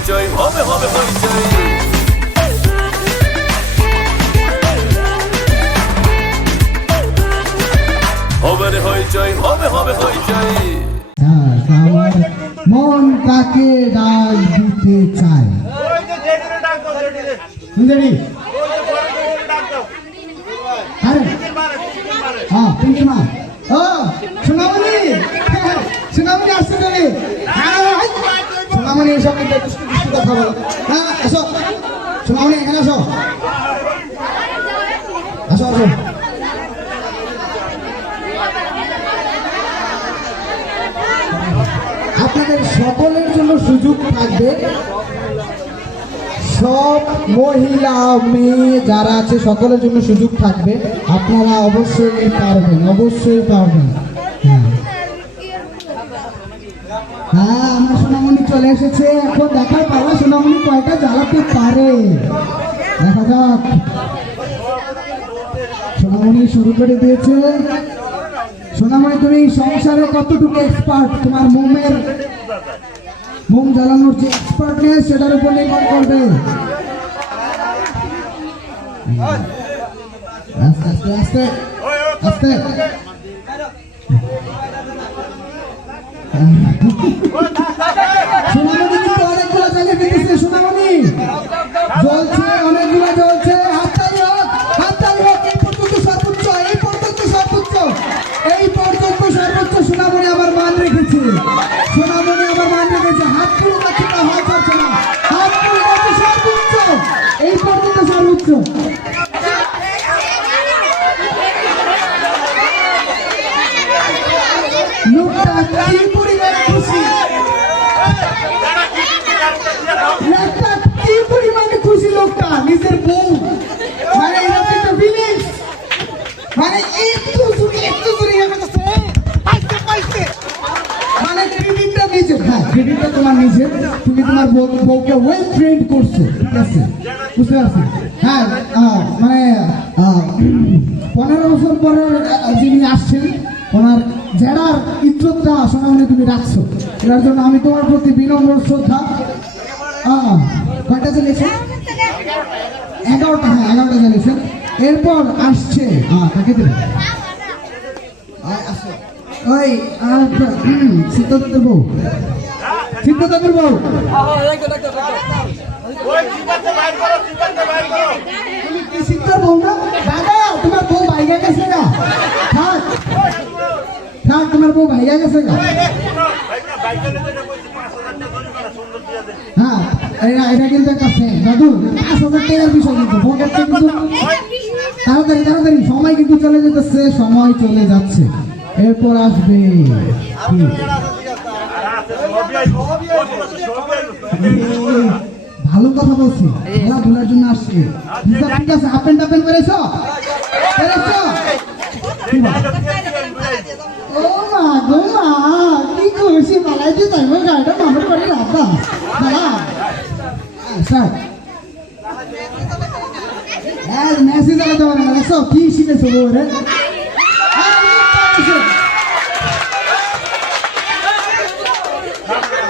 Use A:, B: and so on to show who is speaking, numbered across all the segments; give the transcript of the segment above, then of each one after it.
A: হইচই হবে হবে হইচই হবে রে হইচই, হবে হবে হইচই।
B: মন কাকে ডাক দিতে চায়? সুন্দরী হ্যাঁ পিঙ্কি মা। হ্যাঁ সোনামণি এসব কিন্তু কথা বলো হ্যাঁ আসো সোনামণি এখানে আসো আসো আসো আপনাদের সকলের জন্য সুযোগ থাকবে। সব মহিলা, মেয়ে যারা আছে, সকলের জন্য সুযোগ থাকবে। আপনারা অবশ্যই পারবেন অবশ্যই পারবেন। হ্যাঁ আমার সোনামণি চলে এসেছে। এখন দেখার পালা, সোনামণি কয়টা জ্বালাতে পারে? দেখা যাক। সোনামণি শুরু করে দিয়েছে। সোনামণি, তুমি সংসারে কতটুকু এক্সপার্ট তোমার মোমের, মোম জ্বালানোর যে এক্সপার্টনেস সেটার উপর নির্ভর করবে। আস্তে আস্তে আস্তে আস্তে। সোনামণি কিন্তু অনেকগুলো জ্বালিয়ে ফেলেছে সোনামণি জ্বলছে অনেকগুলো জ্বলছে হাততালি হাততালি হোক এই পর্যন্ত সর্বোচ্চ এই পর্যন্ত সর্বোচ্চ এই পর্যন্ত সর্বোচ্চ সোনামণি আমার মান রেখেছে সোনামণি আমার মান রেখেছে হাত পুরো কাছে না হাত পাচ্ছে না হাত এই পর্যন্ত সর্বোচ্চ লোকটা কি পরিমাণ খুশি একটা কি পরিমাণে খুশি লোকটা? নিজের বউ। মানে একটা ফিলিংস মানে একটু জুড়ে একটু জুড়ে গেছে মানে ক্রেডিটটা নিজের। হ্যাঁ তোমার বউ, বউকে ওয়েল ট্রেন্ড করছ বুঝতে পারছি? হ্যাঁ মানে পনেরো বছর পরে যিনি আসছেন, ওনার জেডার ইজ্জতটা সোনামণি তুমি রাখছো এটার জন্য আমি তোমার প্রতি বিনম্র শ্রদ্ধা। কয়টা চলেছে এগারোটা হ্যাঁ এগারোটা চলেছে এরপর আসছে হ্যাঁ কাকে দেবে? ওই সিদ্ধার্থের বউ সিদ্ধার্থের বউ তুমি কি দাদা তোমার বউ বাইরে গেছে না থাক থাক তোমার বউ বাইরে গেছে না হ্যাঁ এটা কিন্তু একটা ফ্যান দাদু পাঁচ হাজার টাকার বিষয় কিন্তু। পকেট কিন্তু তাড়াতাড়ি তাড়াতাড়ি। সময় কিন্তু চলে যেতেছে সময় চলে যাচ্ছে। এরপর আসবে ভালো কথা বলছি। খেলাধুলার জন্য আসছে। ঠিক আছে হাফ প্যান্ট প্যান্ট পেরেছ পেরেছ কি বল? ও মা গো মা কি খুশি মালাইতে যাইব গাড়িটা মামার বাড়ি রাখা দাদা স্যার হ্যাঁ মেসেজ আলাদা পারে না সব কি শিখেছো ওরে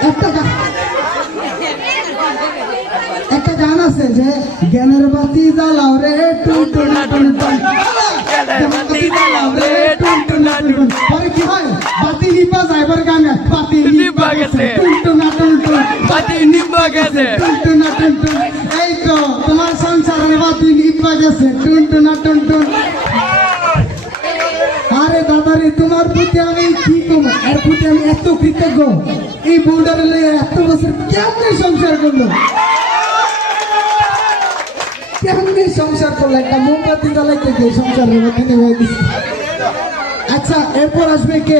B: একটা গা- একটা গান আছে যে জ্ঞানের বাতি জ্বালাও রে টুন টুন টুন টুন জ্ঞানের বাতি জ্বালাও রে টুন টুন টুন পরে কি হয় বাতি নিপা যাইবার গান গায়। বাতি নিপা গেছে টুন টুন টুন টুন
C: বাতি নিবা গেছে
B: সংসারের বাতি নিপা গেছে টুন টুন আরে তোমার প্রতি আমি কি কম এই বউটারে লইয়া এত বছর কেমনে সংসার করল? কেমনে সংসার করল? একটা মোমবাতি জ্বালাইতে গিয়ে সংসারের মধ্যে নেমে আচ্ছা এরপর আসবে কে?